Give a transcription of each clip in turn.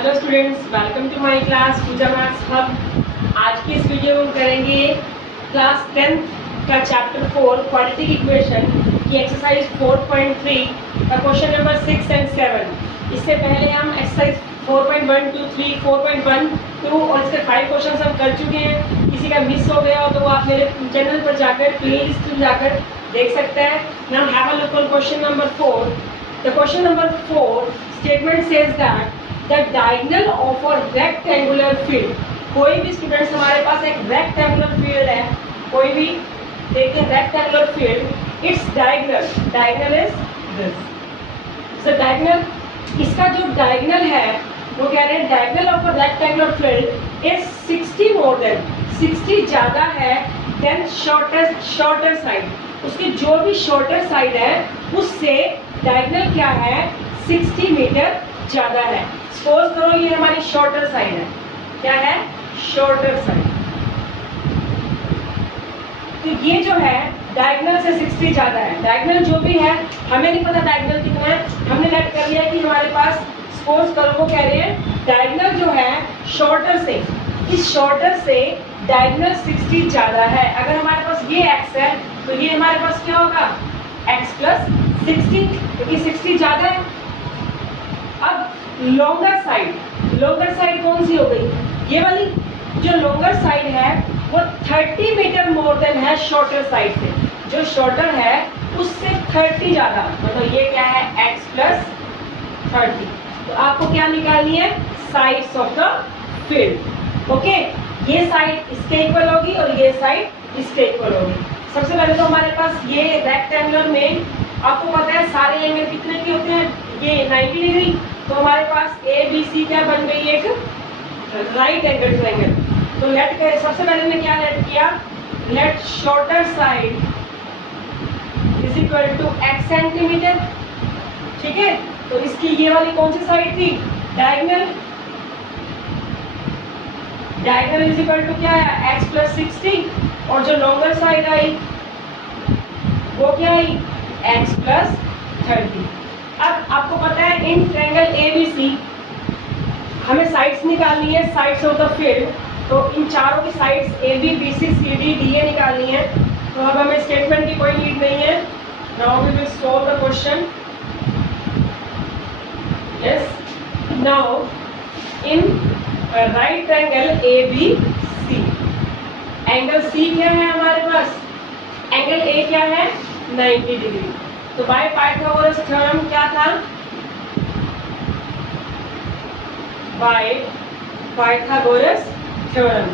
Hello students, welcome to my class Pooja maths hub. आज की इस वीडियो में हम करेंगे क्लास 10 का चैप्टर 4 क्वाड्रेटिक इक्वेशन की एक्सरसाइज 4.3 का क्वेश्चन नंबर 6 एंड 7। इससे पहले हम एक्सरसाइज 4.1, 2, 3, 4.1, 2 और इसके 5 क्वेश्चन हम कर चुके हैं। किसी का मिस हो गया हो तो वो आप मेरे चैनल पर जाकर प्लेलिस्ट में जाकर देख सकते हैं। Now have a look on question number 4। The question number 4 statement says that the diagonal of a rectangular field. कोई भी स्टूडेंट्स हमारे पास एक रेक्टेंगुलर फील्ड है, कोई भी देखिए rectangular field, its diagonal is this. So diagonal, इसका जो डायगोनल है वो कह रहे हैं diagonal of a rectangular field is 60 more than 60 ज्यादा है देन शॉर्टर साइड। उसकी जो भी शॉर्टर साइड है उससे डायगोनल क्या है, 60 मीटर ज्यादा है। सपोज करो ये हमारी शॉर्टर साइड है, क्या है, शॉर्टर साइड। तो ये जो है डायगोनल से 60 ज्यादा है। डायगोनल जो भी है, हमें नहीं पता डायगोनल कितना है, हमने लेट कर लिया कि हमारे पास सपोज करो वो कह रहे हैं डायगोनल जो है शॉर्टर से, इस शॉर्टर से डायगोनल 60 ज्यादा है। अगर हमारे पास ये x है तो ये हमारे पास क्या होगा, x प्लस 60, क्योंकि 60 ज्यादा है। अब लॉन्गर साइड कौन सी हो गई, ये वाली जो लॉन्गर साइड है वो 30 मीटर मोर देन है शॉर्टर साइड से। जो शॉर्टर है उससे 30 ज्यादा, मतलब ये क्या है, x प्लस 30। तो आपको क्या निकालनी है, sides of the field. Okay, ये साइड इसके इक्वल होगी और ये साइड इसके इक्वल होगी। सबसे पहले तो हमारे पास ये रेक्टेंगुलर में आपको पता है सारे एंगल कितने के होते हैं, ये 90 डिग्री। तो हमारे पास ए बी सी क्या बन गई, एक राइट एंगल ट्रायंगल। तो लेट के सबसे पहले मैंने क्या लेट किया, let shorter side is equal to x centimetre. ठीक है, तो इसकी ये वाली कौन सी साइड थी, डायगोनल इज इक्वल टू क्या है, x प्लस 60, और जो लॉन्गर साइड आई वो क्या आई, x प्लस 30। अब आपको पता है इन ट्रायंगल ABC हमें साइड्स निकालनी है, साइड्स ऑफ द फील्ड। तो इन चारों की sides AB, BC, CD, DA निकालनी है। तो अब हमें स्टेटमेंट की कोई नीड नहीं है। Now we will solve the question. Yes, now in right triangle ABC, angle C क्या है हमारे पास, एंगल A क्या है, 90 डिग्री। तो बाय पाइथागोरस थ्योरम क्या था, बाय पाइथागोरस थ्योरम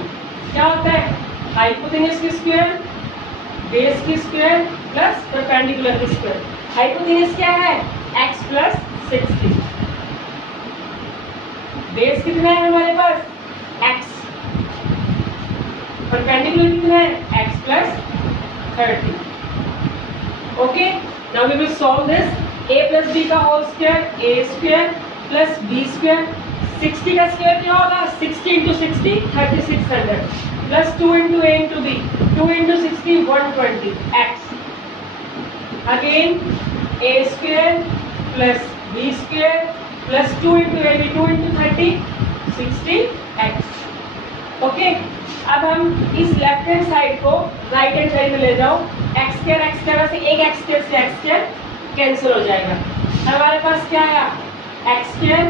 क्या होता है, हाइपोटेन्यूज की स्क्वायर, बेस की स्क्वायर प्लस परपेंडिकुलर की स्क्वायर। हाइपोटेन्यूज क्या है, x प्लस 60, बेस कितना है हमारे पास, x, परपेंडिकुलर कितना है, x plus 30। Okay, now we will solve this. a plus b का whole square, a square plus b square. 60 का स्क्वायर क्या होगा, 60 into 60 3600 plus 2 into a into b, 2 into 60 120 x। Again a square plus b square plus 2 into a b, 2 into 30 60 x। Okay, अब हम इस left hand side को right hand side में ले जाओ। x स्क्वायर से एक x स्क्वायर से x स्क्वायर कैंसिल हो जाएगा। हमारे पास क्या आया, x square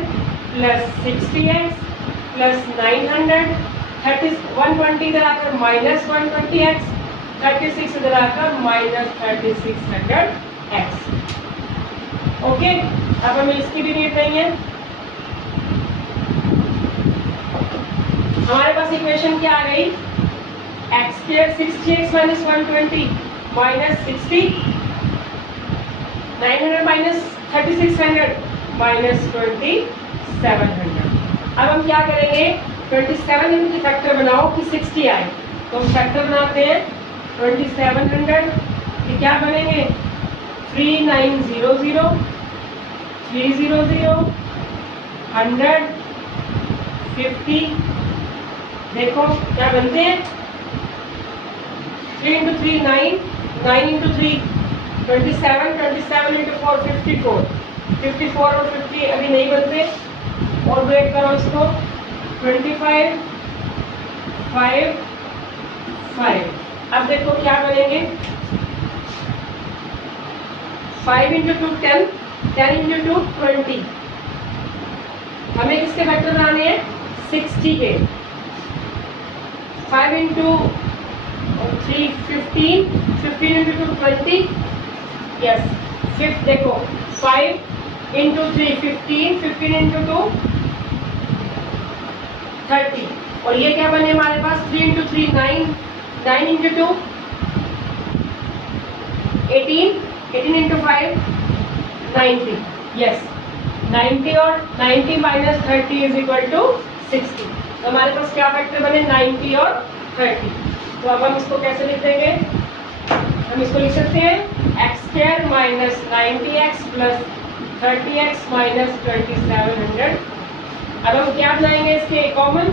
plus 60x plus 900, 120 इधर आकर माइनस 120x, 36 इधर आकर माइनस 3600x। ओके, अब हमें इसकी भी नीड नहीं है। हमारे पास इक्वेशन क्या आ गई, x square 60x minus 120 minus 60, 900 minus 3600 minus 2700। अब हम क्या करेंगे, 27 इनके फैक्टर बनाओ कि 60 आए। तो हम फैक्टर बनाते हैं 2700, ये क्या बनेंगे, 3900, 300, 100, 50। देखो क्या बनते हैं, 3 इंटू 3 9, 9 इंटू 3 27, 27 इंटू 4 54, 54 और 50 अभी नहीं बनते, और ब्रेक करो इसको 25 5 5। अब देखो क्या बनेंगे 5 इंटू 2 10, 10 इंटू 2 20। हमें किसके फैक्टर बनाने हैं 60 के। 5 इंटू 3 15, 15 इंटू 2 20। यस फिफ्थ देखो 5 इंटू 3 15, 15 इंटू 2 30। और ये क्या बने हमारे पास 3 इंटू 3 9, 9 इंटू 2 18, 18 इंटू 5 90। यस 90 और 90 माइनस 30 इज इक्वल टू 60। तो हमारे पास क्या फैक्टर बने 90 और 30। तो अब हम इसको कैसे लिख देंगे, हम इसको लिख सकते हैं x square minus 90x plus 30x minus 2700। अब हम क्या बनाएंगे इसके common,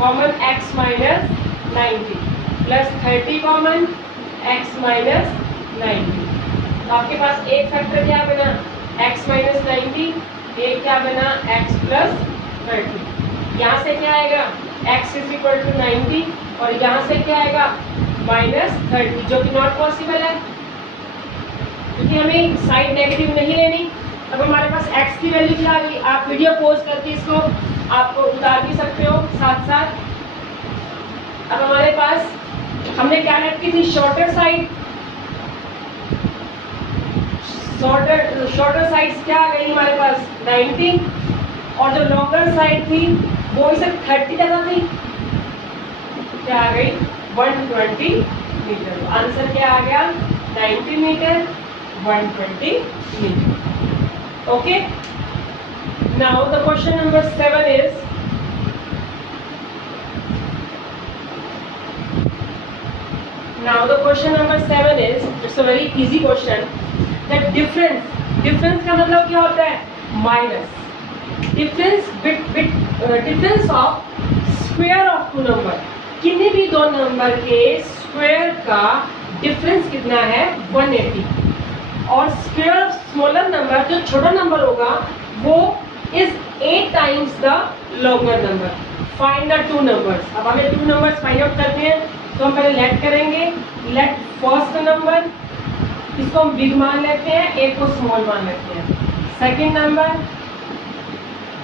common x minus 90 plus 30 common x minus 90। तो आपके पास एक फैक्टर क्या बना x माइनस 90, एक क्या बना x प्लस 30। यहाँ से क्या आएगा x इज इक्वल टू 90 और यहाँ से क्या आएगा माइनस 30, जो कि नॉट पॉसिबल है क्योंकि हमें साइड नेगेटिव नहीं लेनी। अब हमारे पास x की वैल्यू क्या आ गई, आप वीडियो पॉज करके इसको आपको उतार भी सकते हो साथ साथ। अब हमारे पास हमने क्या रखी थी शॉर्टर साइड, शॉर्टर साइड क्या आ गई हमारे पास 90 और जो लॉन्गर साइड थी वो इसे 30 जगह थी, क्या आ गई 120 मीटर। आंसर क्या आ गया 90 metre 120 metre. Okay, now the question number 7 is it's a very easy question. The difference का मतलब क्या होता है minus, difference of square of two number। किन्हीं भी दो नंबर के स्क्वायर का डिफरेंस कितना है 180 और स्क्वायर ऑफ स्मॉलर नंबर जो छोटा नंबर होगा वो is 8 times the longer number. Find the two numbers. अब हमें टू नंबर्स फाइंड आउट करते हैं तो हम पहले लेट करेंगे। लेट फर्स्ट नंबर इसको हम बिग मान लेते हैं, एक को स्मॉल मान लेते हैं। सेकंड नंबर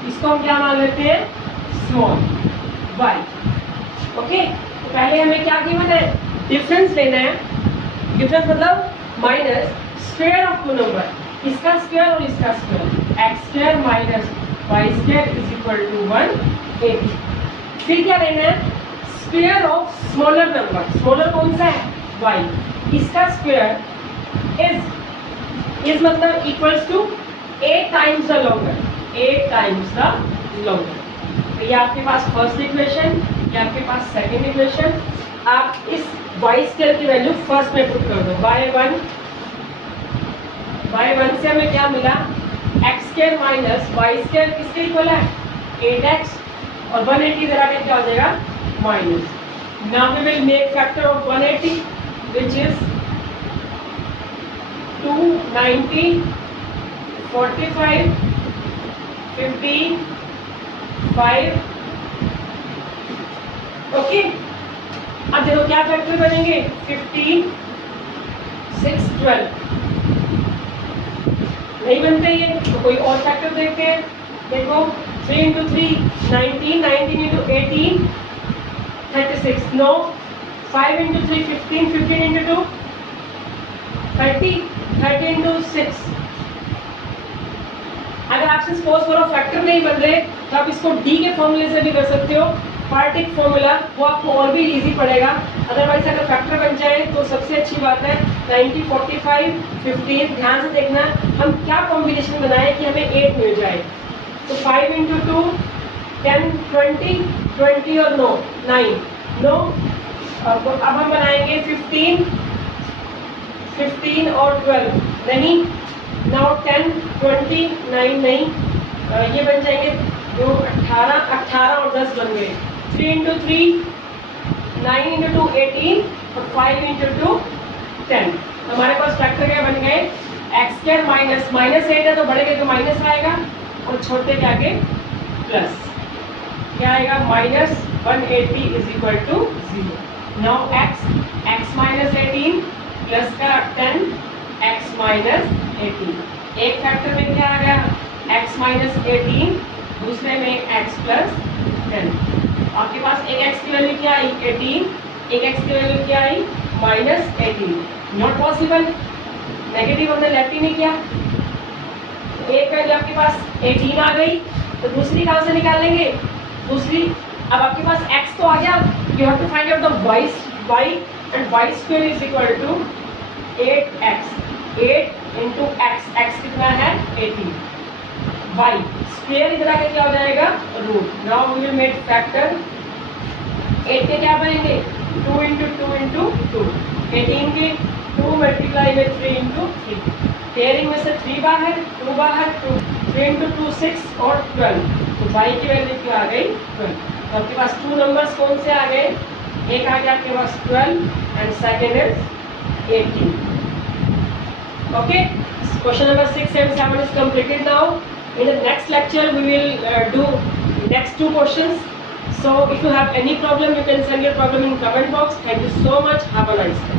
इसको हम क्या मान लेते हैं स्मॉल y। ओके, तो पहले हमें क्या गिवन है डिफरेंस लेना है। डिफरेंस मतलब minus square of two number, इसका स्क्वायर और इसका square x square minus y square is equal to 180। फिर क्या लेना है square of smaller number, smaller कौन सा है y, इसका स्क्वायर इज मतलब equals to 8 times the longer, 8 times the longer. तो ये आपके पास फर्स्ट इक्वेशन, ये आपके पास सेकंड इक्वेशन। आप इस y स्क्वायर की वैल्यू फर्स्ट में पुट कर दो y1 से हमें क्या मिला x square minus y square किसके इक्वल है 8x और 180 इधर आके क्या हो जाएगा minus. Now we will make factor of 180 which is 2 90 45 15 5। Okay, अब देखो क्या फैक्टर बनेंगे 15 6 12 नहीं बनते ये, तो कोई और फैक्टर देखते हैं। देखो 3 into 3 19, 19 into 18 36, no 5 into 3 15, 15 into 2 30, 30 into 6। अगर आपसे सपोज करो फैक्टर नहीं बन रहे तो आप इसको डी के फॉर्मूले से भी कर सकते हो, पार्टिक फॉर्मूला, वो आपको और भी इजी पड़ेगा। अदरवाइज अगर फैक्टर बन जाए तो सबसे अच्छी बात है 90 45 15। ध्यान से देखना हम क्या कॉम्बिनेशन बनाए कि हमें 8 मिल जाए। तो 5 इंटू 2 10 20 20 और 9। अब हम बनाएंगे 15 और 12 नहीं, नाउ 10 20 9 नहीं, ये बन जाएंगे 2 18 और 10 बन गए। 3 इंटू 3 9 इंटू 2 18 और 5 इंटू 2 10। हमारे पास फैक्टर क्या बन गए एक्स स्क्वायर माइनस 8 है तो बड़े के तो माइनस आएगा और छोटे के आगे प्लस क्या आएगा -180 is equal to 0. Now x minus 18 plus का 10 x माइनस 18. एक फैक्टर में क्या आ गया x माइनस 18, दूसरे में x प्लस 10. आपके पास एक x की वैल्यू क्या आई 18, एक x की वैल्यू क्या आई -18. नॉट पॉसिबल, नेगेटिव हमने लेफ्ट ही नहीं किया. एक वैल्यू आपके पास 18 आ गई तो दूसरी कहाँ से निकालेंगे, दूसरी. अब आपके पास x तो आ गया, you have to find out the y and y square is equal to 8x. 8 इंटू x कितना है 18. y स्क्वायर इधर आके क्या हो जाएगा root. Now we will make factor. 8 के क्या बनेंगे 2 इंटू 2 इंटू 2. 18 के 2 मल्टीप्लाई में 3 इंटू 3. पेयरिंग में से 3 बाहर 2 बाहर 2. 3 इंटू 2 6 और 12. तो y की वैल्यू क्या आ गई 12. तो आपके पास 2 नंबर्स कौन से आ गए, एक आ गया आपके पास 12 and second is 18. Okay, question number 6 and 7 is completed now. In the next lecture we will do next 2 questions. So if you have any problem you can send your problem in comment box. Thank you so much. Have a nice day.